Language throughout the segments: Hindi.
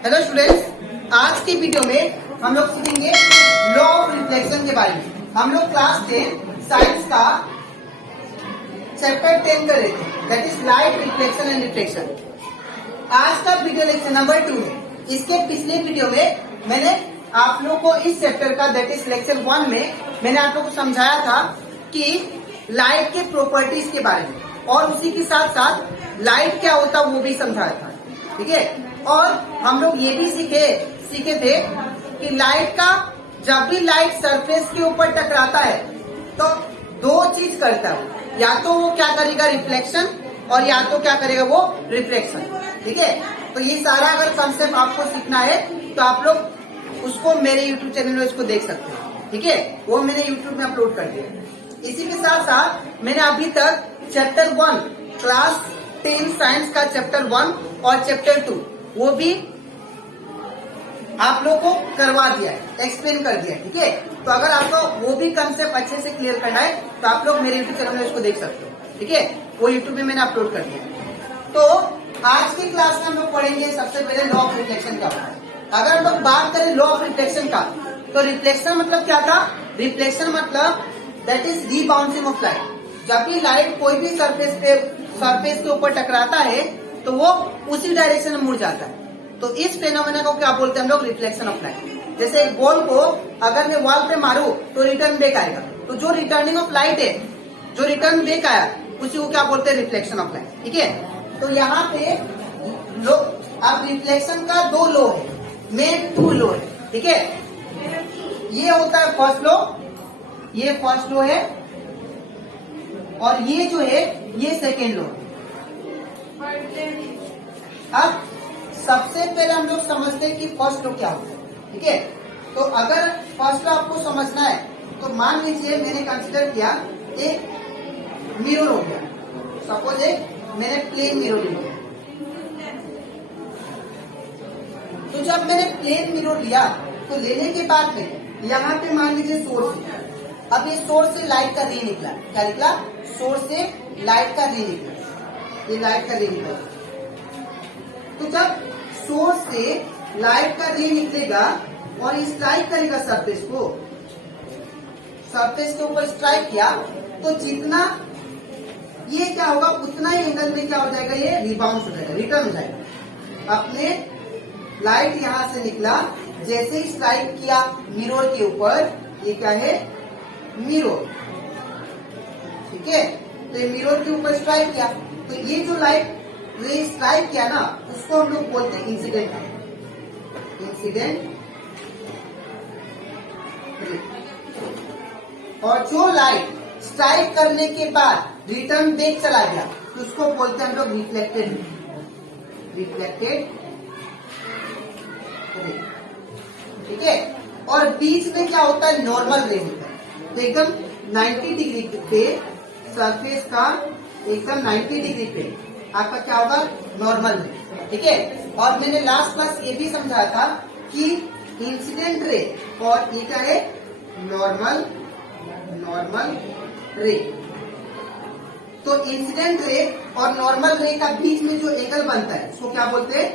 हेलो स्टूडेंट्स, आज की वीडियो में हम लोग सीखेंगे लॉ ऑफ रिफ्लेक्शन के बारे में। हम लोग क्लास 10 साइंस का चैप्टर 10 कर रहे थे, that is light reflection and reflection. आज का वीडियो लेक्चर नंबर 2 है। इसके पिछले वीडियो में मैंने आप लोग को इस चैप्टर का दैट इज लेक्चर 1 में मैंने आप लोग को समझाया था कि लाइट के प्रॉपर्टीज के बारे में, और उसी के साथ साथ लाइट क्या होता है वो भी समझाया था। ठीक है, और हम लोग ये भी सीखे थे कि लाइट का जब भी लाइट सरफेस के ऊपर टकराता है तो दो चीज करता है, या तो वो क्या करेगा रिफ्लेक्शन, और या तो क्या करेगा वो रिफ्लेक्शन। ठीक है, तो ये सारा अगर कंसेप्ट आपको सीखना है तो आप लोग उसको मेरे यूट्यूब चैनल में उसको देख सकते हैं। ठीक है, वो मैंने यूट्यूब में अपलोड कर दिया। इसी के साथ साथ मैंने अभी तक चैप्टर 1 क्लास 10 साइंस का चैप्टर 1 और चैप्टर 2 वो भी आप लोग को करवा दिया है, एक्सप्लेन कर दिया है। ठीक है, तो अगर आपको वो भी कंसेप्ट अच्छे से क्लियर करना है तो आप लोग मेरे यूट्यूब चैनल में उसको देख सकते हो। ठीक है, वो यूट्यूब में मैंने अपलोड कर दिया। तो आज की क्लास में हम लोग पढ़ेंगे सबसे पहले लॉ ऑफ रिफ्लेक्शन का। अगर हम लोग बात करें लॉ ऑफ रिफ्लेक्शन का, तो रिफ्लेक्शन मतलब क्या था? रिफ्लेक्शन मतलब दैट इज रीबाउंसिंग ऑफ लाइट। जब भी लाइट कोई भी सरफेस के ऊपर टकराता है तो वो उसी डायरेक्शन में मुड़ जाता है। तो इस फेनोमेना को क्या बोलते हैं हम लोग? Reflection of light. जैसे एक बॉल को अगर मैं वॉल पे मारू तो रिटर्न बैक आएगा, तो जो रिटर्निंग ऑफ लाइट है, जो रिटर्न बैक आया उसी को क्या बोलते हैं? Reflection of light. ठीक है, तो यहाँ पे लो अब रिफ्लेक्शन का दो लो है, मेन 2 लो है। ठीक है, ये होता है फर्स्ट लो, ये फर्स्ट लो है, और ये जो है ये सेकेंड लो। अब सबसे पहले हम लोग समझते हैं कि फर्स्ट लो क्या होता है। ठीक है, तो अगर फर्स्ट लो आपको समझना है तो मान लीजिए मैंने कंसीडर किया एक मिरर हो गया। सपोज एक मैंने प्लेन मिरर लिया, तो जब मैंने प्लेन मिरर लिया तो लेने के बाद में यहाँ पे मान लीजिए सोर्स है। अब इस सोर्स से लाइट का रे निकला। क्या निकला? सोर्स से लाइट का रे निकला, ये लाइट का रे निकला। तो जब सोर्स से लाइट का रे निकलेगा और स्ट्राइक करेगा सरफेस को, सरफेस के ऊपर स्ट्राइक किया तो जितना ये क्या होगा उतना ही एंगल में क्या हो जाएगा? ये रिबाउंस हो जाएगा, रिटर्न हो जाएगा। अपने लाइट यहां से निकला, जैसे ही स्ट्राइक किया मिरर के ऊपर, ये क्या है? मिरर। ठीक है, तो ये मिरर के ऊपर स्ट्राइक किया, तो ये जो लाइट रे स्ट्राइक किया ना उसको हम लोग बोलते हैं इंसिडेंट। Incident ray. और जो लाइट स्ट्राइक करने के बाद रिटर्न बैक चला गया तो उसको बोलते हैं हम लोग रिफ्लेक्टेड रे। Reflected ray. ठीक है, और बीच में क्या होता है? नॉर्मल रे होता है। तो एकदम 90 डिग्री पे सरफेस का, एकदम 90 डिग्री पे आपका क्या होगा? नॉर्मल रे। ठीक है, और मैंने लास्ट क्लास ये भी समझाया था कि इंसिडेंट रे और ये क्या है? नॉर्मल रे। तो इंसिडेंट रे और नॉर्मल रे का बीच में जो एंगल बनता है उसको क्या बोलते हैं?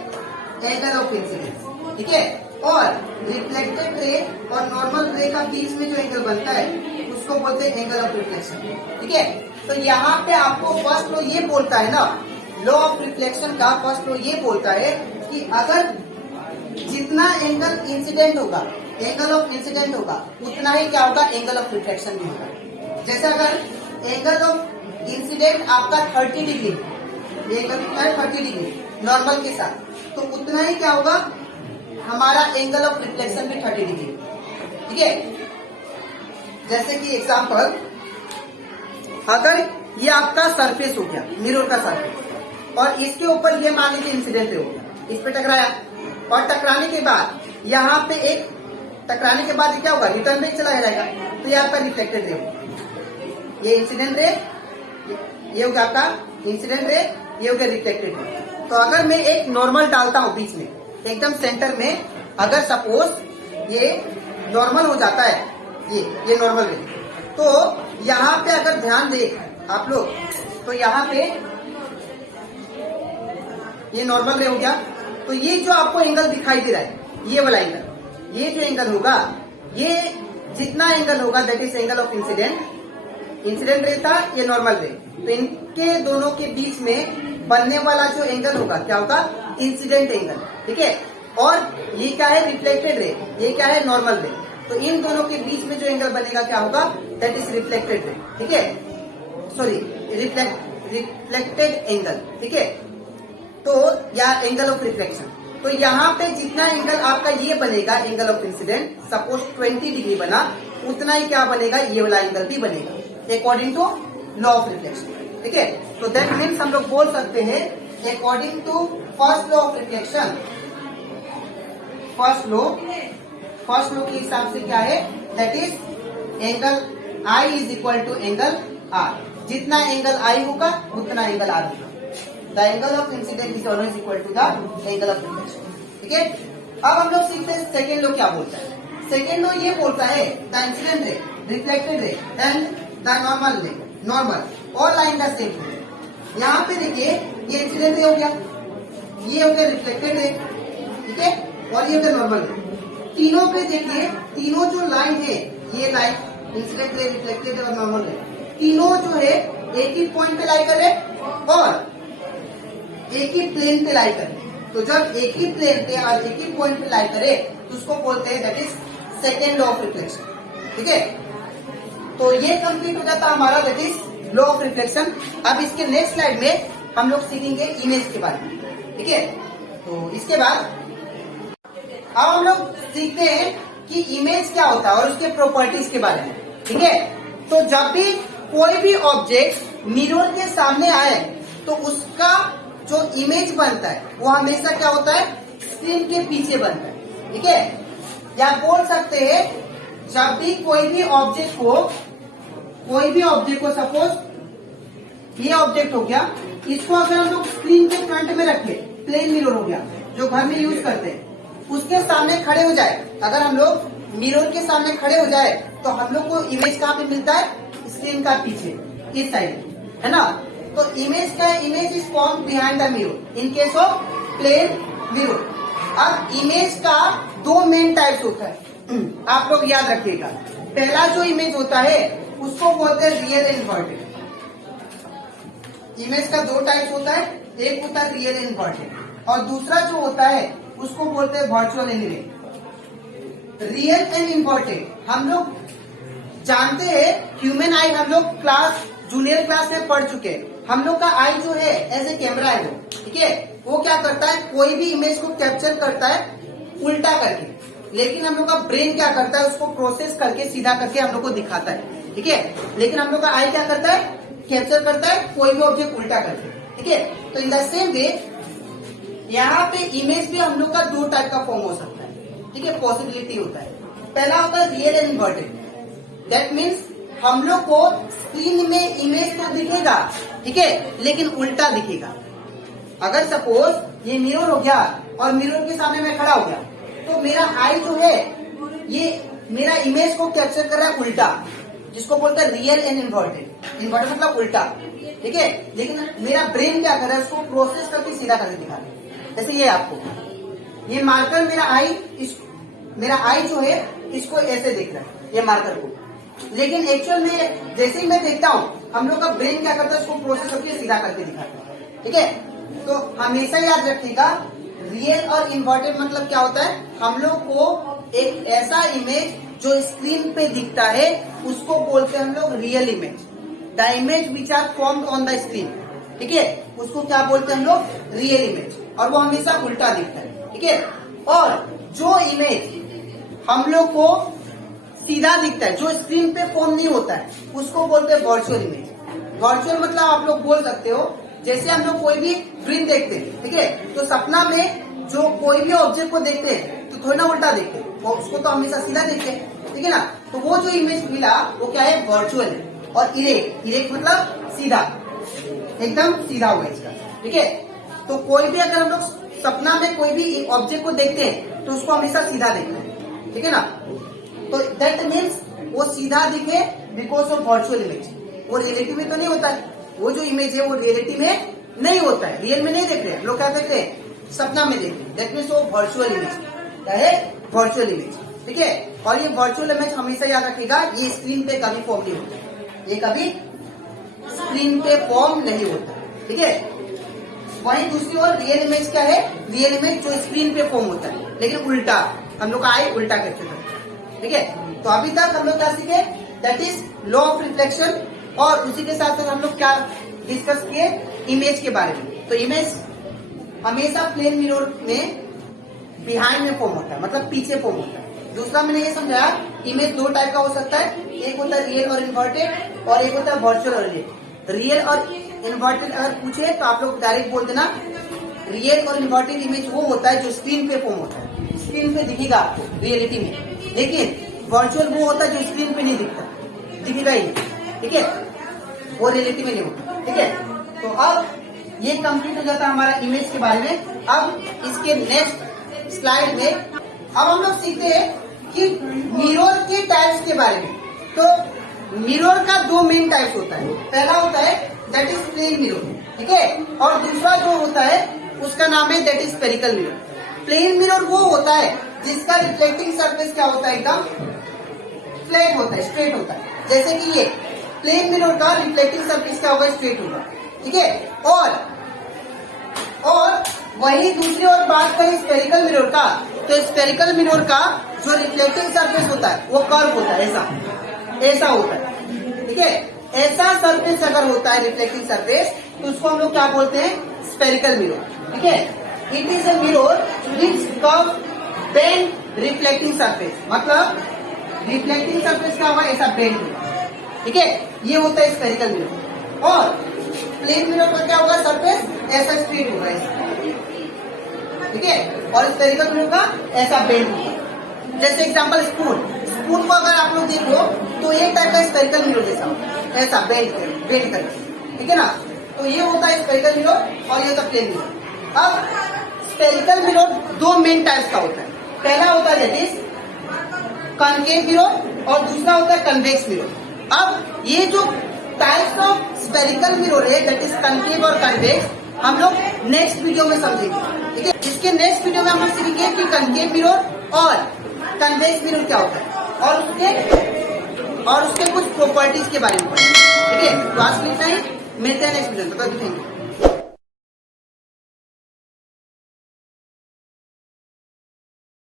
Angle of incidence. ठीक है, और रिफ्लेक्टेड रे और नॉर्मल रे का बीच में जो एंगल बनता है उसको बोलते हैं एंगल ऑफ रिफ्लेक्शन। ठीक है, तो यहाँ पे आपको फर्स्ट लो ये बोलता है ना, लॉ ऑफ रिफ्लेक्शन का फर्स्ट लॉ ये बोलता है कि अगर जितना एंगल इंसिडेंट होगा, एंगल ऑफ इंसिडेंट होगा, उतना ही क्या होगा? एंगल ऑफ रिफ्लेक्शन भी होगा। जैसे अगर एंगल ऑफ इंसिडेंट आपका 30 डिग्री, एंगल कितना है? 30 डिग्री नॉर्मल के साथ, तो उतना ही क्या होगा? हमारा एंगल ऑफ रिफ्लेक्शन भी 30 डिग्री। ठीक है, जैसे कि एग्जाम्पल, अगर ये आपका सरफेस हो गया, मिरर का सरफेस, और इसके ऊपर ये मान लीजिए इंसिडेंट रे हो गया, इस पे टकराया, और टकराने के बाद यहाँ पे एक टकराने के बाद क्या होगा? रिटर्न बैक चला जाएगा, तो ये आपका रिफ्लेक्टेड रे होगा। ये इंसिडेंट रे, ये हो गया आपका इंसिडेंट रे, ये हो गया रिफ्लेक्टेड रे। तो अगर मैं एक नॉर्मल डालता हूँ बीच में, एकदम सेंटर में, अगर सपोज ये नॉर्मल हो जाता है, ये नॉर्मल रे, तो यहाँ पे अगर ध्यान दे आप लोग, तो यहाँ पे ये नॉर्मल रे हो गया, तो ये जो आपको एंगल दिखाई दे रहा है, ये वाला एंगल, ये जो एंगल होगा, ये जितना एंगल होगा that is angle of incident ray था, ये नॉर्मल रे, तो इनके दोनों के बीच में बनने वाला जो एंगल होगा क्या होगा, इंसिडेंट एंगल, ठीक है। और ये क्या है, रिफ्लेक्टेड रे, ये क्या है, नॉर्मल रे, तो इन दोनों के बीच में जो एंगल बनेगा क्या होगा, दैट इज रिफ्लेक्टेड रे, ठीक है, सॉरी रिफ्लेक्टेड एंगल, ठीक है। तो या एंगल ऑफ रिफ्लेक्शन, तो यहाँ पे जितना एंगल आपका ये बनेगा angle of incident, suppose 20 degree बना, उतना ही क्या बनेगा, ये वाला एंगल भी बनेगा according to law of reflection, ठीक है। तो दैट मीन्स हम लोग बोल सकते हैं according to first law of reflection, first law के हिसाब से क्या है, that is angle I is equal to angle R, जितना एंगल आई होगा उतना एंगल आर होगा। The angle of incident is always equal to the angle of reflection, ठीक है। अब हम लोग सीखते हैं सेकेंड लॉ क्या बोलता है। सेकेंड लॉ ये बोलता है the incident ray, reflected ray and the normal रे, नॉर्मल और लाइन द सेम। यहाँ पे देखिए ये इंसिडेंट रे हो गया, ये हो गया रिफ्लेक्टेड रे, ठीक है, और ये हो गया नॉर्मल रे। तीनों पे देखिए, तीनों जो लाइन है, ये line incident ray, reflected ray और नॉर्मल रे, तीनों जो है एक ही पॉइंट पे लाई कर रहे और एक ही प्लेन पे लाई करे। तो जब एक ही प्लेन पे और एक ही पॉइंट पे लाई करे तो उसको बोलते हैं that is second law of reflection, ठीक है। तो ये कंप्लीट हो जाता हमारा that is law of reflection. अब इसके नेक्स्ट स्लाइड में हम लोग सीखेंगे इमेज के बारे में, ठीक है। तो इसके बाद अब हम लोग सीखते हैं कि इमेज क्या होता है और उसके प्रॉपर्टीज के बारे में, ठीक है। तो जब भी कोई भी ऑब्जेक्ट मिरर के सामने आए तो उसका जो इमेज बनता है वो हमेशा क्या होता है, स्क्रीन के पीछे बनता है, ठीक है। या बोल सकते हैं जब भी कोई भी ऑब्जेक्ट को सपोज ये ऑब्जेक्ट हो गया, इसको अगर हम लोग स्क्रीन के फ्रंट में रखे, प्लेन मिरर हो गया जो घर में यूज करते हैं, उसके सामने खड़े हो जाए, अगर हम लोग मिरर के सामने खड़े हो जाए तो हम लोग को इमेज कहाँ पे मिलता है, स्क्रीन का पीछे इस साइड, है ना। तो इमेज का image is form behind the mirror in case of plane mirror. अब इमेज का दो मेन टाइप्स होता है, आप लोग याद रखिएगा। पहला जो इमेज होता है उसको बोलते हैं रियल एंड इन्वर्टेड। इमेज का दो टाइप्स होता है, एक होता है रियल एंड इन्वर्टेड और दूसरा जो होता है उसको बोलते हैं virtual image. Real and inverted हम लोग जानते हैं, ह्यूमन आई हम लोग जूनियर क्लास में पढ़ चुके हैं। हम लोग का आई जो है एज ए कैमरा है वो, ठीक है, वो क्या करता है, कोई भी इमेज को कैप्चर करता है उल्टा करके, लेकिन हम लोग का ब्रेन क्या करता है, उसको प्रोसेस करके सीधा करके हम लोग को दिखाता है, ठीक है। लेकिन हम लोग का आई क्या करता है, कैप्चर करता है कोई भी ऑब्जेक्ट उल्टा करके, ठीक है। तो इन द सेम वे यहाँ पे इमेज भी हम लोग का दो टाइप का फॉर्म हो सकता है, ठीक है, पॉसिबिलिटी होता है। पहला होता है real and inverted, that means हम लोग को स्क्रीन में इमेज तो दिखेगा, ठीक है, लेकिन उल्टा दिखेगा। अगर सपोज ये मिरर हो गया और मिरर के सामने मैं खड़ा हो गया, तो मेरा आई जो है ये मेरा इमेज को कैप्चर कर रहा है उल्टा, जिसको बोलते हैं रियल एंड इन्वर्टेड। इन्वर्टेड मतलब उल्टा, ठीक है, लेकिन मेरा ब्रेन क्या कर रहा है, उसको प्रोसेस करके सीधा करके दिखा रहा है। जैसे ये आपको ये मार्कर मेरा आई जो है इसको ऐसे दिख रहा है, ये मार्कर को, लेकिन एक्चुअल में जैसे ही मैं देखता हूँ हम लोग का ब्रेन क्या करता है, उसको प्रोसेस करके सीधा करके दिखाता है, ठीक है। तो हमेशा याद रखिएगा रियल और इन्वर्टेड मतलब क्या होता है, हम लोग को एक ऐसा इमेज जो स्क्रीन पे दिखता है उसको बोलते हैं हम लोग real image. The image which are formed on the screen, ठीक है, उसको क्या बोलते हैं हम लोग, रियल इमेज, और वो हमेशा उल्टा दिखता है, ठीक है। और जो इमेज हम लोग को सीधा दिखता है, जो स्क्रीन पे फॉर्म नहीं होता है, उसको बोलते हैं वर्चुअल इमेज। वर्चुअल मतलब आप लोग बोल सकते हो जैसे हम लोग कोई भी ड्रीम देखते हैं, ठीक है, तो सपना में जो कोई भी ऑब्जेक्ट को देखते हैं तो थोड़ा ना उल्टा देखते हैं, उसको तो हमेशा सीधा देखते हैं, ठीक है ना। तो वो जो इमेज मिला वो क्या है, वर्चुअल है। और इरेक्ट मतलब सीधा, एकदम सीधा हुआ इसका, ठीक है। तो कोई भी अगर हम लोग सपना में कोई भी ऑब्जेक्ट को देखते हैं तो उसको हमेशा सीधा देखते हैं, ठीक है ना। तो दैट मीन्स वो सीधा दिखे बिकॉज ऑफ वर्चुअल इमेज। वो रियलिटी में तो नहीं होता है, वो जो इमेज है वो रियलिटी में नहीं होता है, रियल में नहीं देख रहे हैं लोग, क्या देखते हैं सपना में देखते हैं, दैट मीन्स वो वर्चुअल इमेज, क्या है वर्चुअल इमेज, ठीक है। और ये वर्चुअल इमेज हमेशा याद रखिएगा, ये स्क्रीन पे कभी फॉर्म नहीं होता, ये कभी स्क्रीन पे फॉर्म नहीं होता, ठीक है। वहीं दूसरी ओर रियल इमेज क्या है, रियल इमेज जो स्क्रीन पे फॉर्म होता है, लेकिन उल्टा, हम लोग का आई उल्टा करते थे, ठीक है। तो अभी तक हम लोग क्या सीखे, that is law of reflection, और उसी के साथ साथ हम लोग क्या डिस्कस किए, इमेज के बारे में। तो इमेज हमेशा प्लेन मिरर में बिहाइंड में फॉर्म होता है, मतलब पीछे फॉर्म होता है। दूसरा मैंने ये समझाया, इमेज दो टाइप का हो सकता है, एक होता है रियल और इन्वर्टेड, और एक होता है वर्चुअल और रियल। रियल और इन्वर्टेड अगर पूछे तो आप लोग डायरेक्ट बोल देना, रियल और इन्वर्टेड इमेज वो होता है जो स्क्रीन पे फॉर्म होता है, स्क्रीन पे दिखेगा आपको रियलिटी में, लेकिन वर्चुअल वो होता है जो स्क्रीन पे नहीं दिखता, दिखेगा ही नहीं, ठीक है, वो रियलिटी में नहीं होता, ठीक है। तो अब ये कंप्लीट हो जाता है हमारा इमेज के बारे में। अब इसके नेक्स्ट स्लाइड में अब हम लोग सीखते हैं कि मिरर के टाइप्स के बारे में। तो मिरर का दो मेन टाइप्स होता है, पहला होता है दैट इज प्लेन मिरर, ठीक है, और दूसरा जो होता है उसका नाम है that is spherical mirror. Plane mirror वो होता है जिसका रिफ्लेक्टिंग सरफेस क्या होता है, एकदम फ्लैट होता है, स्ट्रेट होता है, जैसे कि ये प्लेन मिरर का रिफ्लेक्टिंग सरफेस क्या होगा, स्ट्रेट होगा, ठीक है। और वही दूसरी ओर बात करें स्फेरिकल मिरर का, तो स्फेरिकल मिरर का जो रिफ्लेक्टिंग सरफेस होता है वो कर्व होता है, ऐसा होता है, ठीक है। ऐसा सरफेस अगर होता है रिफ्लेक्टिंग सरफेस, तो उसको हम लोग क्या बोलते हैं, स्फेरिकल मिरर, ठीक है। It is a mirror which curve bend reflecting surface, मतलब रिफ्लेक्टिंग सरफेस का हुआ ऐसा बेंड होगा, ठीक है, ये होता है स्फेरिकल मिरर। और प्लेन मिरर का क्या होगा, सरफेस ऐसा स्ट्रेट होगा, ठीक है, और स्फेरिकल मिरर का ऐसा बेंड होगा। जैसे एग्जांपल स्पून को अगर आप लोग देखो तो एक टाइप का स्फेरिकल मिरर जैसा होगा, ऐसा बेंड कर, ठीक है ना। तो ये होता है स्फेरिकल मिरर और ये होता है प्लेन मिरर। अब स्फेरिकल मिरर दो मेन टाइप्स का होता है, पहला होता है दैट इज कॉन्केव मिरर और दूसरा होता है कन्वेक्स मिरर। अब ये जो टाइप्स ऑफ स्फेरिकल मिरर है दैट इज कॉन्केव और कन्वेक्स, हम लोग नेक्स्ट वीडियो में समझेंगे, ठीक है। इसके नेक्स्ट वीडियो में हम लोग सीखेंगे कि कॉन्केव मिरर और कन्वेक्स मिरर क्या होता है, और उसके कुछ प्रॉपर्टीज के बारे में पढ़ेंगे, ठीक है। तो आज इतना ही, मिलते हैं नेक्स्ट वीडियो में, तब तक थैंक यू।